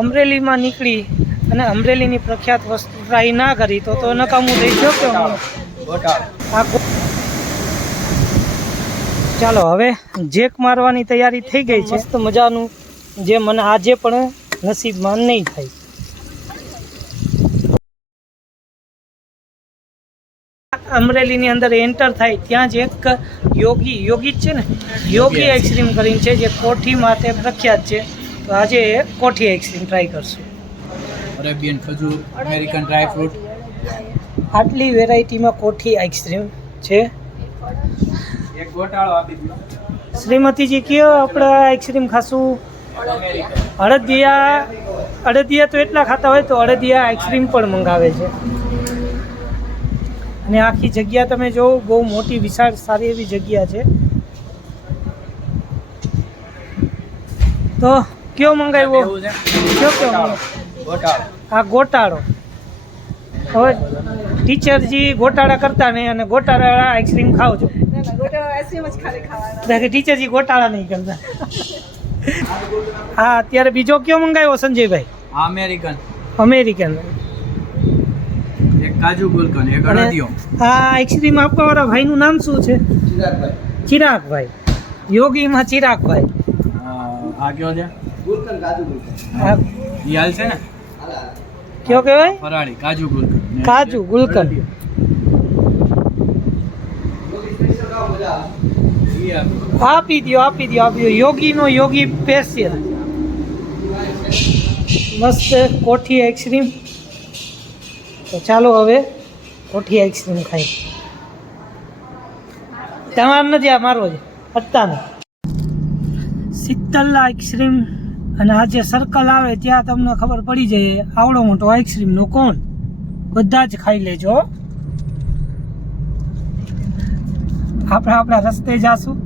અમરેલીમાં નીકળી અને અમરેલીની પ્રખ્યાત વસ્તુ ટ્રાય ના કરી તો નકામું થઈ ગયો કે ચાલો હવે જેક મારવાની તૈયારી થઈ ગઈ છે. મસ્ત મજાનું જે મને આજે પણ નસીબમાં નહીં થાય. અમરેલીની અંદર એન્ટર થાય ત્યાં જ એક યોગી જ છે ને, યોગી આઈસ્ક્રીમ કરીને છે જે કોઠી માટે પ્રખ્યાત છે. તો આજે કોઠી આઈસ્ક્રીમ ટ્રાય કરશું. અરેબિયન ખજૂર, અમેરિકન ડ્રાય ફ્રૂટ, આટલી વેરાયટીમાં કોઠી આઈસ્ક્રીમ છે. એક ગોટાળો આપી દો. શ્રીમતીજી કયો આપણે આઈસ્ક્રીમ ખાશું? અડદિયા તો એટલા ખાતા હોય તો અડદિયા આઈસ્ક્રીમ પણ મંગાવે છે. અને આખી જગ્યા તમે જોવો, બહુ મોટી વિશાળ સારી એવી જગ્યા છે. તો કયો મંગાવ્યો? આ ગોટાળો. હવે ટીચરજી ગોટાળા કરતા નહીં અને ગોટાળા આઈસ્ક્રીમ ખાવજો. ટીચરજી ગોટાળા નહીં કરતા. હા, અત્યારે બીજો કયો મંગાવ્યો સંજયભાઈ? અમેરિકન. એક કાજુ ગુલકંદ, એક અડદિયો. આ આઈસ્ક્રીમ આપવાવાળા ભાઈનું નામ શું છે? ચિરાગભાઈ. યોગીમાં ચિરાગભાઈ. આ કયો છે? ગુલકંદ, કાજુ ગુલકંદ. ઈ હાલ છે ને? કયો કહેવાય? ફરાળી કાજુ ગુલકંદ. કાજુ ગુલકંદ. આપી દો. યોગી સ્પેશિયલ મસ્ત કોઠી આઈસ્ક્રીમ. તો ચાલો હવે કોઠી આઈસ્ક્રીમ ખાઈ. તમારે નથી, આ મારો છે. અત્તાનો શીતલ આઈસ્ક્રીમ. અને આ જે સર્કલ આવે ત્યાં તમને ખબર પડી જાય આવડો મોટો આઈસ્ક્રીમનો કોણ. બધા જ ખાઈ લેજો. આપણે આપણા રસ્તે જાશું.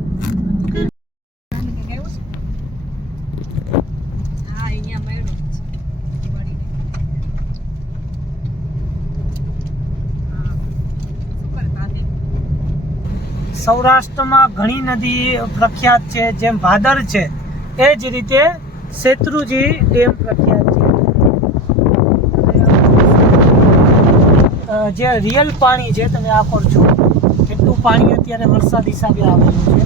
સૌરાષ્ટ્રમાં ઘણી નદી પ્રખ્યાત છે, જેમ ભાદર છે એ જ રીતે શેત્રુજી ડેમ પ્રખ્યાત છે. જે રિયલ પાણી છે તમે આ પર છો કેટલું પાણી અત્યારે વરસાદ હિસાબે આવેલું છે.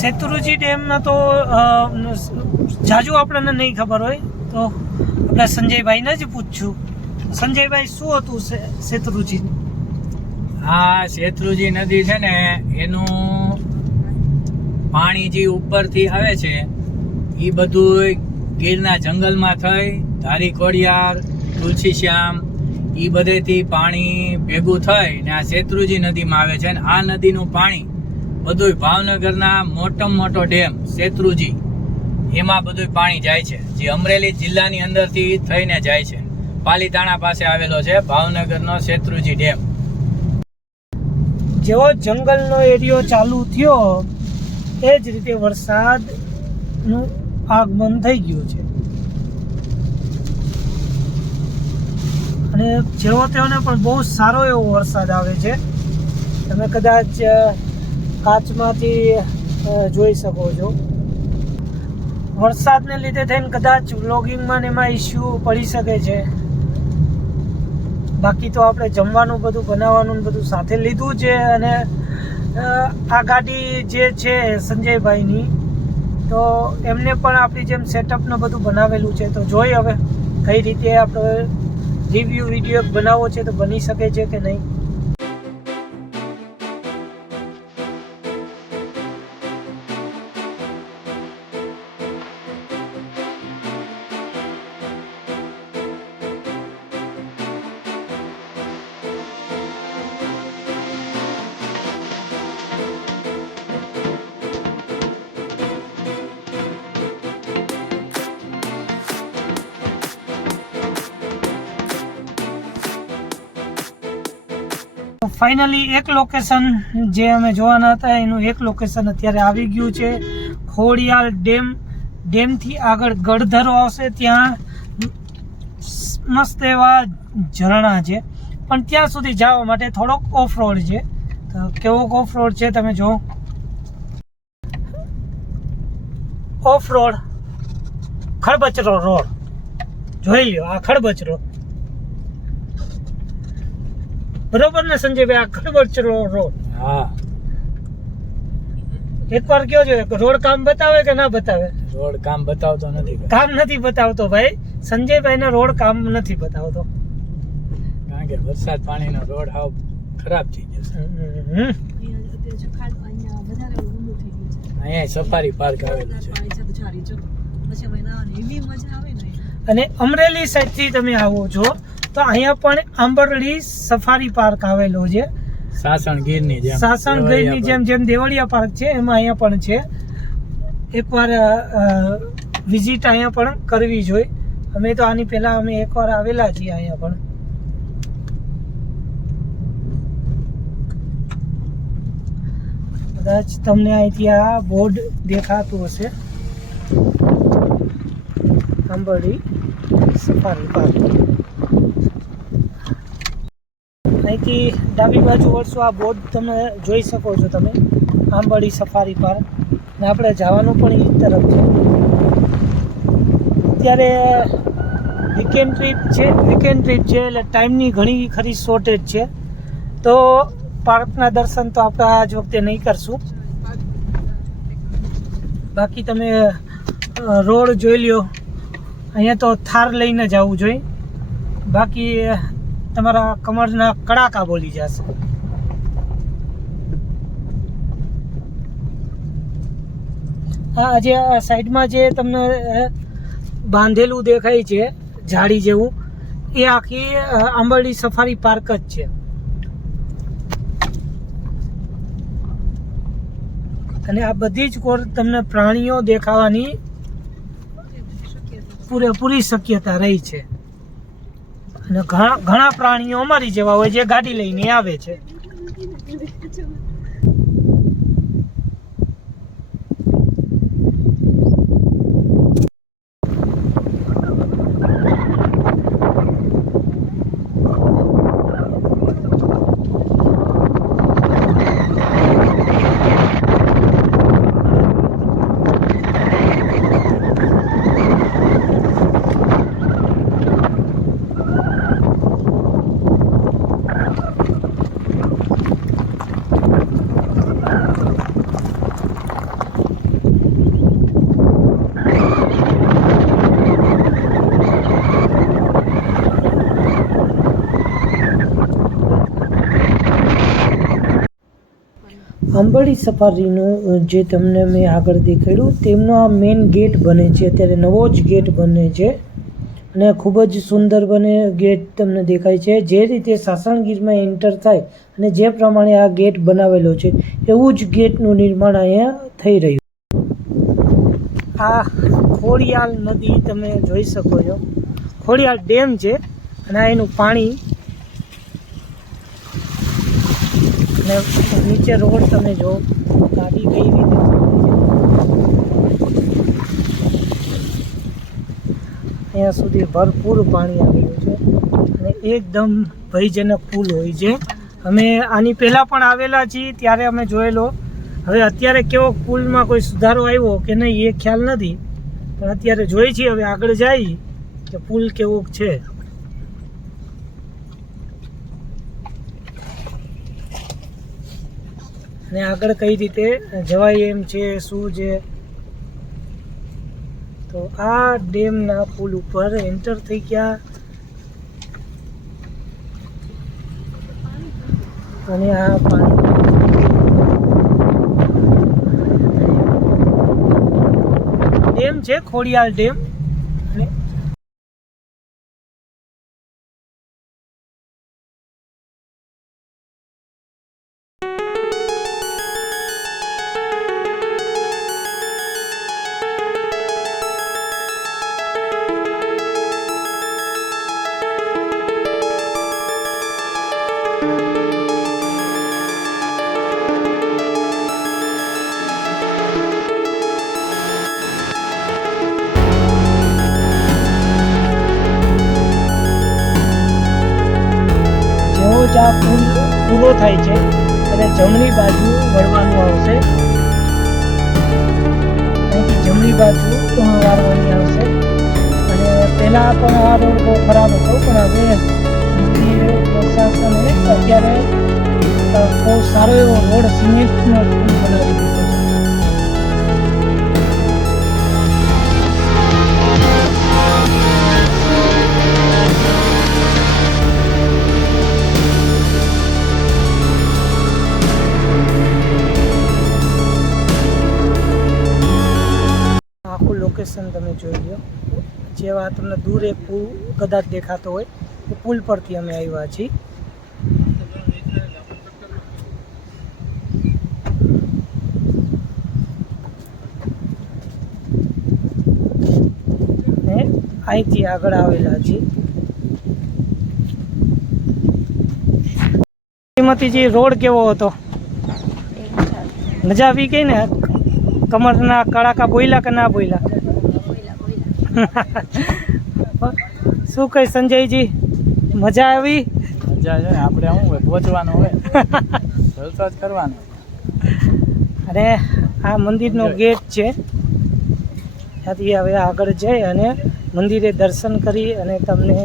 શેત્રુજી ડેમના તો જાજુ આપણને નહીં ખબર હોય તો આપણે સંજયભાઈને જ પૂછશું. સંજયભાઈ, શું હતું શેત્રુજી? આ શેત્રુજી નદી છે ને, એનું પાણી જે ઉપરથી આવે છે એ બધું ગીરના જંગલમાં થઈ ધારી ખોડિયાર, તુલસી શ્યામ એ બધેથી પાણી ભેગું થઈ ને આ શેત્રુજી નદીમાં આવે છે. અને આ નદીનું પાણી બધું ભાવનગરના મોટામાં મોટો ડેમ શેત્રુજી, એમાં બધું પાણી જાય છે, જે અમરેલી જિલ્લાની અંદરથી થઈને જાય છે. પાલીતાણા પાસે આવેલો છે ભાવનગરનો શેત્રુજી ડેમ. જેવો જંગલનો એરિયો ચાલુ થયો એ જ રીતે વરસાદનું આગમન થઈ ગયું છે. અને જેવો તેઓને પણ બહુ સારો એવો વરસાદ આવે છે. તમે કદાચ કાચમાંથી જોઈ શકો છો. વરસાદને લીધે થઈને કદાચ વ્લોગિંગમાં ને એમાં ઇસ્યુ પડી શકે છે. બાકી તો આપણે જમવાનું બધું બનાવવાનું બધું સાથે લીધું છે. અને આ ગાડી જે છે સંજયભાઈની, તો એમને પણ આપણી જેમ સેટઅપને બધું બનાવેલું છે. તો જોઈ હવે કઈ રીતે આપણે રિવ્યૂ વિડીયો બનાવવો છે તો બની શકે છે કે નહીં. ફાઇનલી એક લોકેશન જે અમે જોવાના હતા એનું એક લોકેશન અત્યારે આવી ગયું છે. ખોડિયાલ ડેમથી આગળ ગઢધરો આવશે, ત્યાં મસ્ત એવા ઝરણા છે. પણ ત્યાં સુધી જવા માટે થોડોક ઓફ રોડ છે. તો કેવોક ઓફ રોડ છે તમે જો. ઓફ રોડ, ખડબચરો રોડ જોઈ લ્યો. આ ખડબચરો બરોબર ને સંજયભાઈ? આ ખડબચરો રોડ. હા, એકવાર કયો છે રોડ કામ બતાવે કે ના બતાવે? રોડ કામ બતાવતો નથી ભાઈ. કામ નથી બતાવતો ભાઈ. સંજયભાઈ ને રોડ કામ નથી બતાવતો. કારણ કે વરસાદ પાણીનો રોડ હાવ ખરાબ થઈ ગયો છે. હમ. અહીંયા સફારી પાર્ક આવેલું છે. અને અમરેલી સાઈડ થી તમે આવો છો તો અહીંયા પણ આંબરડી સફારી પાર્ક આવેલો છે. સાસણગીરની જેમ સાસણગીરની જેમ દેવળિયા પાર્ક છે, એમાં અહીંયા પણ છે. એકવાર વિઝિટ અહીંયા પણ કરવી જોઈએ. અમે તો આની પહેલા અમે એકવાર આવેલા છીએ અહીંયા પણ. કદાચ તમને અહીંથી આ બોર્ડ દેખાતું હશે, આંબરડી સફારી પાર્ક. અહીંથી ડાબી બાજુ વળશો, આ બોર્ડ તમે જોઈ શકો છો તમે, આંબરડી સફારી પાર્ક. અને આપણે જવાનું પણ એ તરફ છે. અત્યારે વીકેન્ડ ટ્રીપ છે એટલે ટાઈમની ઘણી ખરી શોર્ટેજ છે. તો પાર્કના દર્શન તો આપણે આજ વખતે નહીં કરશું. બાકી તમે રોડ જોઈ લ્યો. અહીંયા તો થાર લઈને જવું જોઈએ, બાકી તમારા કમરના કડાકા બોલી જશે. હા, જે આ સાઈડમાં જે તમને બાંધેલું દેખાય છે જાળી જેવું, એ આખી આંબરડી સફારી પાર્ક જ છે. અને આ બધી જ કોર તમને પ્રાણીઓ દેખાવાની પૂરેપૂરી શક્યતા રહી છે. અને ઘણા પ્રાણીઓ અમારી જેવા હોય જે ગાડી લઈને આવે છે. આંબરડી સફારીનું જે તમને મેં આગળ દેખાડ્યું તેમનો આ મેઇન ગેટ બને છે. અત્યારે નવો જ ગેટ બને છે અને ખૂબ જ સુંદર બને ગેટ તમને દેખાય છે. જે રીતે સાસણગીરમાં એન્ટર થાય અને જે પ્રમાણે આ ગેટ બનાવેલો છે એવું જ ગેટનું નિર્માણ અહીંયા થઈ રહ્યું. આ ખોડિયાલ નદી તમે જોઈ શકો છો. ખોડિયાલ ડેમ છે અને આ એનું પાણી. અને નીચે રોડ તમે જો, ગાડી કઈ રીતે ચાલે છે. અહીંયા સુધી ભરપૂર પાણી આવેલું છે અને એકદમ ભયજનક પુલ હોય છે. અમે આની પહેલાં પણ આવેલા છીએ ત્યારે અમે જોયેલો. હવે અત્યારે કેવો પુલમાં કોઈ સુધારો આવ્યો કે નહીં એ ખ્યાલ નથી, પણ અત્યારે જોઈએ છીએ. હવે આગળ જાય કે પુલ કેવો છે. અને આગળ કઈ રીતે જવાય એમ છે, શું છે. તો આ ડેમના પુલ ઉપર એન્ટર થઈ ગયા અને આ પાણી ડેમ છે, ખોડિયાલ ડેમ. અને આ પુલ પૂરો થાય છે અને જમણી બાજુ વળવાનું આવશે, અહીંથી જમણી બાજુ વાળવાની આવશે. અને પહેલાં પણ આ રોડ બહુ ખરાબ હતો, પણ હવે મંદિર પ્રશાસને અત્યારે બહુ સારો એવો રોડ સિમેન્ટનો પુલ બનાવી દીધો છે. આખું લોકેશન તમે જોઈ લો. જેવા તમને દૂર એક પુલ કદાચ દેખાતો હોય એ પુલ પરથી અમે આવ્યા છીએ. ને અહીંથી આગળ આવેલા છીએ. શ્રીમતીજી, રોડ કેવો હતો? મજા આવી ગઈ ને? કમરના કડાકા બોયલા કે ના બોયલા? શું કઈ સંજયજી, મજા આવી? મજા છે. આપણે શું હોય, પહોંચવાનું હોય, જલસો જ કરવાનો. અને આ મંદિરનો ગેટ છે, ત્યાંથી હવે આગળ જઈ અને મંદિરે દર્શન કરી અને તમને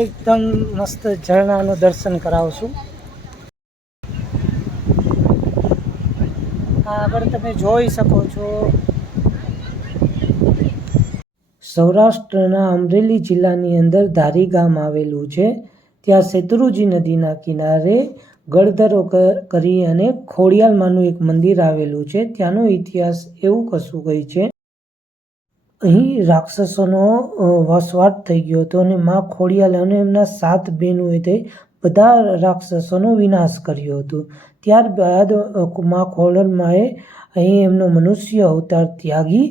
એકદમ મસ્ત ઝરણાનું દર્શન કરાવશું. આગળ તમે જોઈ શકો છો, સૌરાષ્ટ્રના અમરેલી જિલ્લાની અંદર ધારી ગામ આવેલું છે. ત્યાં શેત્રુંજી નદીના કિનારે ગળધરો કરી અને ખોડિયાલમાંનું એક મંદિર આવેલું છે. ત્યાંનો ઇતિહાસ એવું કશું કઈ છે, અહીં રાક્ષસોનો વસવાટ થઈ ગયો હતો અને મા ખોડિયાલ અને એમના 7 બહેનોએ તે બધા રાક્ષસોનો વિનાશ કર્યો હતો. ત્યારબાદ મા ખોડિયાલમાએ અહીં એમનો મનુષ્ય અવતાર ત્યાગી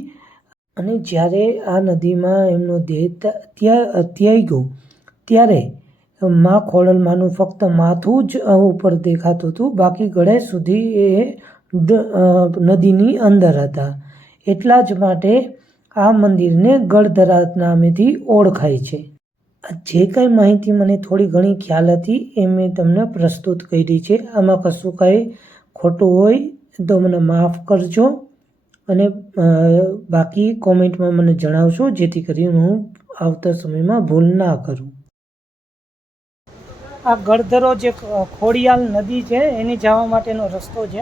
અને જ્યારે આ નદીમાં એમનો દેહ ત્યાગ્યો ત્યારે મા ખોડિયાલમાનું ફક્ત માથું જ ઉપર દેખાતું હતું, બાકી ગળે સુધી એ નદીની અંદર હતા. એટલા જ માટે આ મંદિરને ગળધરા નામેથી ઓળખાય છે. જે કંઈ માહિતી મને થોડી ઘણી ખ્યાલ હતી એ મેં તમને પ્રસ્તુત કરી છે. આમાં કશું કાંઈ ખોટું હોય તો મને માફ કરજો અને બાકી કોમેન્ટમાં મને જણાવશો, જેથી કરીને હું આવતા સમયમાં ભૂલ ના કરું. આ ગળધરો જે ખોડિયાલ નદી છે એની જવા માટેનો રસ્તો છે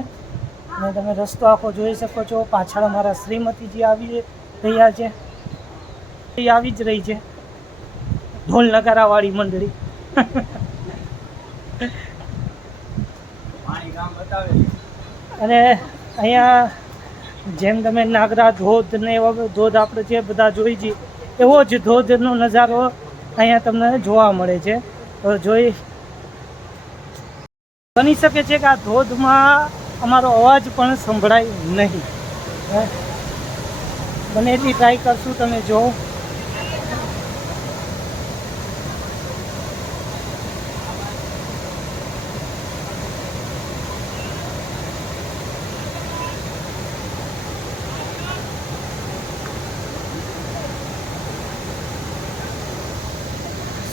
અને તમે રસ્તો આખો જોઈ શકો છો. પાછળ મારા શ્રીમતીજી આવી રહ્યા છે, એ આવી જ રહી છે, ઢોલ નગારા વાળી મંડળી. અને અહીંયા જેમ તમે નાગરા ધોધ ને એવા ધોધ આપણે જે બધા જોઈ છીએ એવો જ ધોધનો નજારો અહીંયા તમને જોવા મળે છે. તો જોઈ બની શકે છે કે આ ધોધમાં અમારો અવાજ પણ સંભળાય નહીં. બને એટલી ટ્રાય કરશું, તમે જો.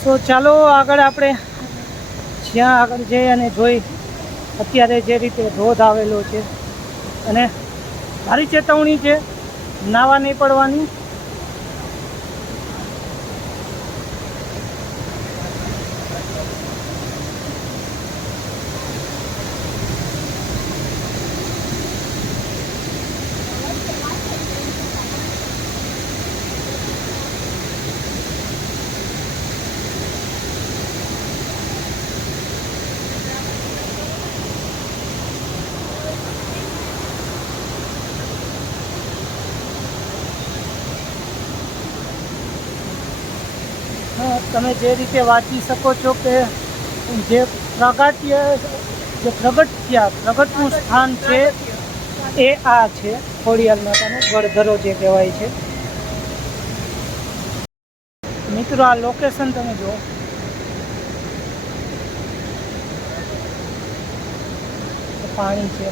તો ચાલો આગળ આપણે જ્યાં આગળ જઈ અને જોઈ અત્યારે જે રીતે ધોધ આવેલો છે. અને મારી ચેતવણી છે, નાવા નહીં પડવાની. તમે જે રીતે વાંચી શકો છો કે જે પ્રગટનું સ્થાન છે એ આ છે ખોડિયાલ માતાનું ગળધરો જે કહેવાય છે. મિત્રો આ લોકેશન તમે જુઓ, પાણી છે.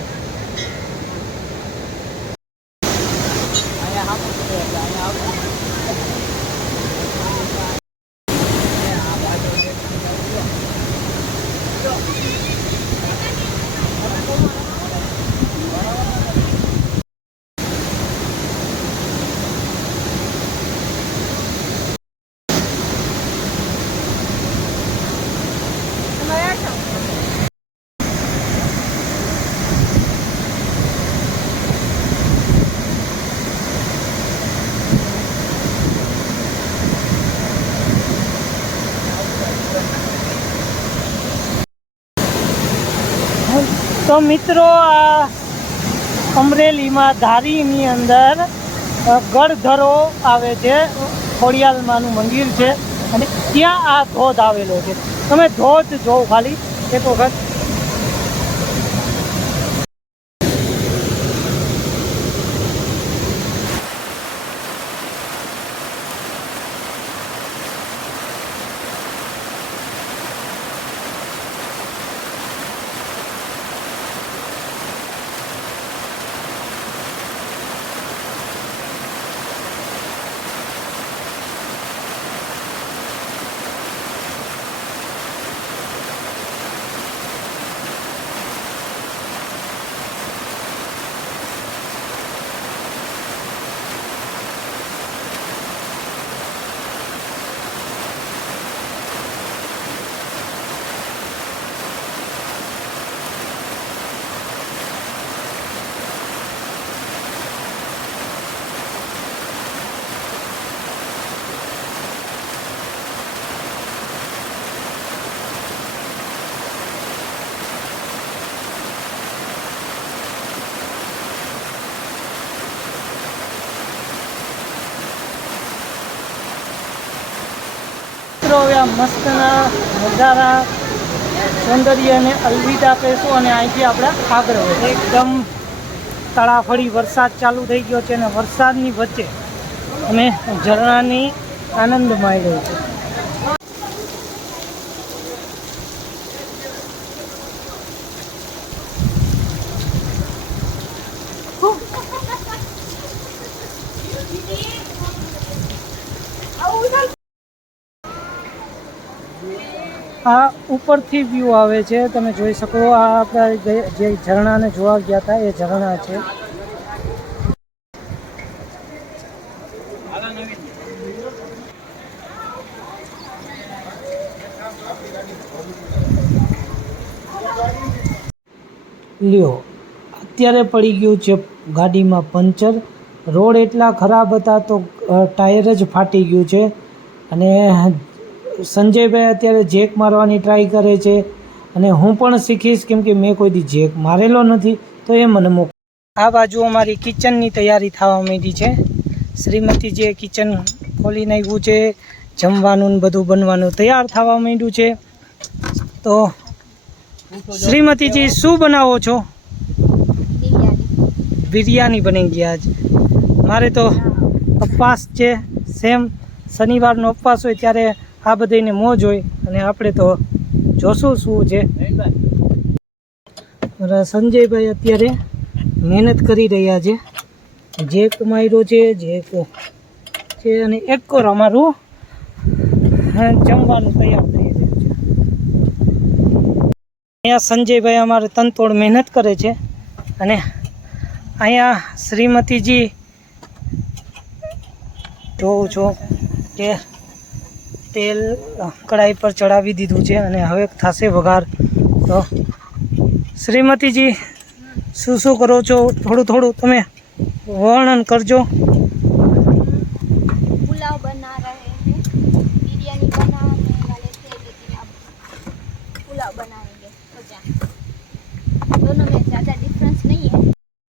તો મિત્રો આ અમરેલીમાં ધારીની અંદર ગઢધરો આવે છે, ખોડિયાલમાનું મંદિર છે અને ત્યાં આ ધોધ આવેલો છે. તમે ધોધ જોવો ખાલી એક વખત. હવે આ મસ્તના નજારા સૌંદર્યને અલવિદા કહેશું અને અહીંથી આપણે આગળ વધીએ. એકદમ તળાફળી વરસાદ ચાલુ થઈ ગયો છે અને વરસાદની વચ્ચે અમે ઝરણાની આનંદ માણ્યો છે. આ ઉપરથી વ્યૂ આવે છે, તમે જોઈ શકો. આ આપણે જે ઝરણાને જોવા ગયા હતા એ ઝરણા છે. લ્યો અત્યારે પડી ગયું છે ગાડીમાં પંચર. રોડ એટલા ખરાબ હતા તો ટાયર જ ફાટી ગયું છે અને સંજયભાઈ અત્યારે જેક મારવાની ટ્રાય કરે છે અને હું પણ શીખીશ કેમ કે મેં કોઈ દી જેક મારેલો નથી, તો એ મને મોકલો. આ બાજુ અમારી કિચનની તૈયારી થવા માંડી છે. શ્રીમતીજીએ કિચન ખોલી નાખ્યું છે, જમવાનું ને બધું બનવાનું તૈયાર થવા માંડ્યું છે. તો શ્રીમતીજી શું બનાવો છો? બિરયાની બની ગયા છે. મારે તો ઉપવાસ છે, સેમ શનિવારનો ઉપવાસ હોય ત્યારે આ બધાને મોજ હોય અને આપણે તો જોશું શું છે. સંજયભાઈ અત્યારે મહેનત કરી રહ્યા છે, જેક માર્યો છે, જેક છે અને એક કોર અમારું જમવાનું તૈયાર થઈ રહ્યું છે. અહીંયા સંજયભાઈ અમારે તનતોડ મહેનત કરે છે અને અહીંયા શ્રીમતીજી જોઉં છું કે તેલ કઢાઈ પર ચડાવી દીધું છે અને હવે થશે વઘાર. તો શ્રીમતીજી શું શું કરો છો થોડું થોડું તમે વર્ણન કરજો. पुलाव बना रहे हैं, बिरयानी बनाने वाले थे लेकिन अब पुलाव बनाएंगे. तो क्या दोनों में ज़्यादा डिफरेंस नहीं है.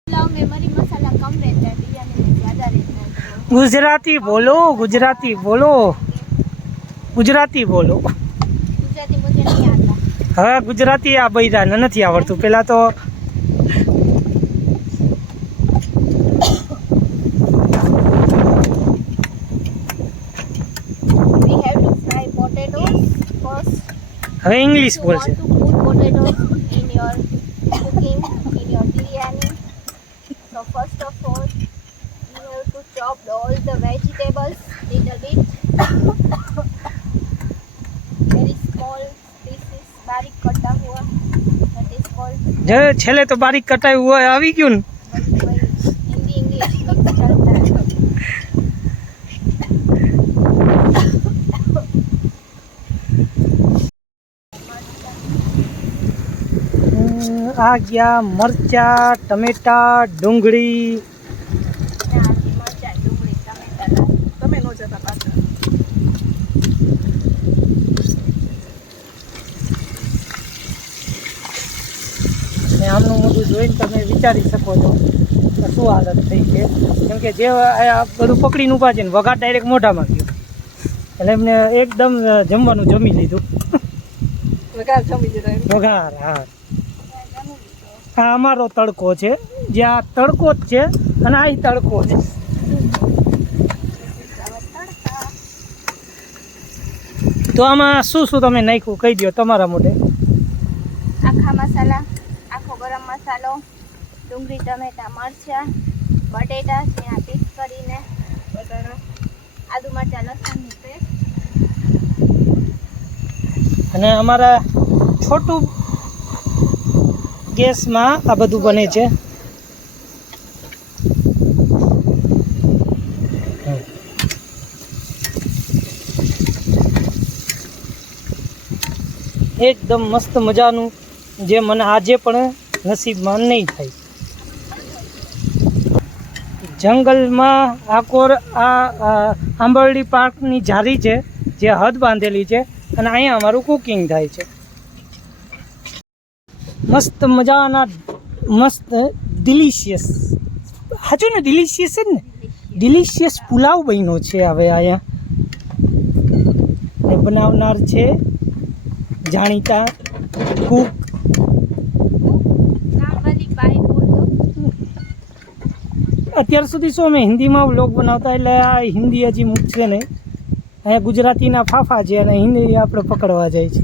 पुलाव में मरी मसाला कम रहता है, बिरयानी में ज़्यादा रहता है. ગુજરાતી બોલો, ગુજરાતી બોલો, ગુજરાતી બોલો. गुजराती मुझे नहीं आता. હવે ગુજરાતી આ બૈરાને નથી આવડતું. પહેલાં તો We have to fry potatoes first. હવે ઇંગ્લિશ You want બોલશે. to put potatoes in your cooking, in your biryani. So first of all, you have to chop all the vegetables little bit. Very small pieces, बारीक कटा हुआ. જે છેલ્લે તો બારીક કટાયું હોય આવી ગયું ને. हिंदी इंग्लिश सब चलता है। આ ગયા મરચા, ટમેટા, ડુંગળી. આથી મરચાં, ડુંગળી, ટમેટા તમે નો જતા પાછા. ને આમનું મોઢું જોઈને તમે વિચારી શકો છો કે શું હાલત થઈ છે. કેમ કે જે આ બધું પકડીને ઊભા છે ને વઘાર ડાયરેક્ટ મોઢામાં ગયો એટલે એમને એકદમ જમવાનું જમી લીધું. વઘાર જમી દીધો. વઘાર, હા. આ અમારો તડકો છે, જે આ તડકો જ છે અને આ તડકો છે. તો આમાં શું શું તમે નાખ્યું કહી દો તમારા મોઢે. આખા મસાલા, આખો ગરમ મસાલો, ડુંગળી, ટમેટા, મરચાં, બટેટા ઝીણા પીસ કરીને, આદુ મરચાં લસણની પેસ્ટ. અને અમારા છોટું ગેસમાં આ બધું બને છે. એકદમ મસ્ત મજાનું, જે મને આજે પણ નસીબમાં નહીં થાય. જંગલમાં આકોર આ આંબરડી પાર્કની જારી છે જે હદ બાંધેલી છે અને અહીંયા અમારું કુકિંગ થાય છે. મસ્ત મજાના મસ્ત ડિલિશિયસ, સાચું ને ડિલિશિયસ છે ને, ડિલિશિયસ પુલાવ બન્યો છે હવે અહીંયા. બનાવનાર છે જાણીતા કુક. અત્યાર સુધી શું અમે હિન્દીમાં વ્લોગ બનાવતા, એટલે આ હિન્દી હજી મૂકશે નહીં. અહીંયા ગુજરાતીના ફાફા છે અને હિન્દી આપણે પકડવા જાય છે.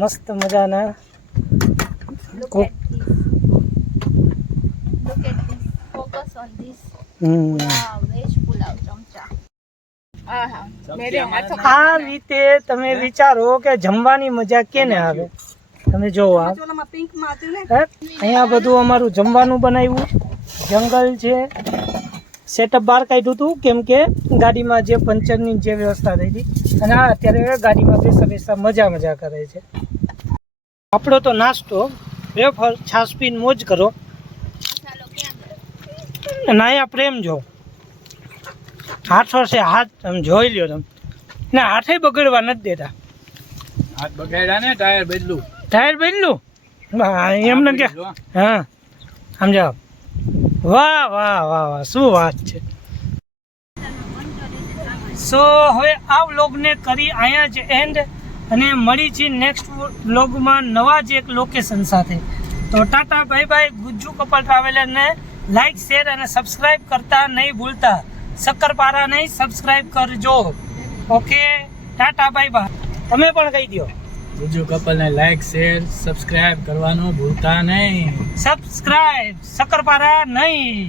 મસ્ત મજાના કુક. આ રીતે તમે વિચારો કે જમવાની મજા કેને આવે. તમે જોવો અહીંયા બધું અમારું જમવાનું બનાવ્યું. જંગલ છે, સેટઅપ બહાર કાઢ્યું હતું કેમ કે ગાડીમાં જે પંચરની જે વ્યવસ્થા થઈ હતી અને આ અત્યારે ગાડીમાં બેસા મજા કરે છે. આપણો તો નાસ્તો વેફર છાશ પીને મોજ કરો. અને અહીંયા પ્રેમ જો હાથો છે, હાથ તમે જોઈ લ્યો તમે. ને હાથે બગડવા નથી દેતા. હાથ બગાડ્યા ને ટાયર બદલું. ટાયર બદલું એમને કે હા સમજાવ. વાહ વાહ વાહ વાહ, શું વાત છે. સો હવે આ વ્લોગને કરી અહીંયા જ એન્ડ, અને મળી છે નેક્સ્ટ વ્લોગમાં નવા જ એક લોકેશન સાથે. તો tata bye bye. Gujju couple ટ્રાવેલરને લાઈક, શેર અને સબસ્ક્રાઈબ કરતા નહીં ભૂલતા. શક્કરપારા નહીં, સબસ્ક્રાઈબ કરજો. Okay, tata bye bye. તમે પણ કહી દો. ગુજ્જુ કપલને લાઈક, શેર, સબસ્ક્રાઇબ કરવાનું ભૂલતા નહીં. સબસ્ક્રાઈબ, શક્કરપારા નહીં.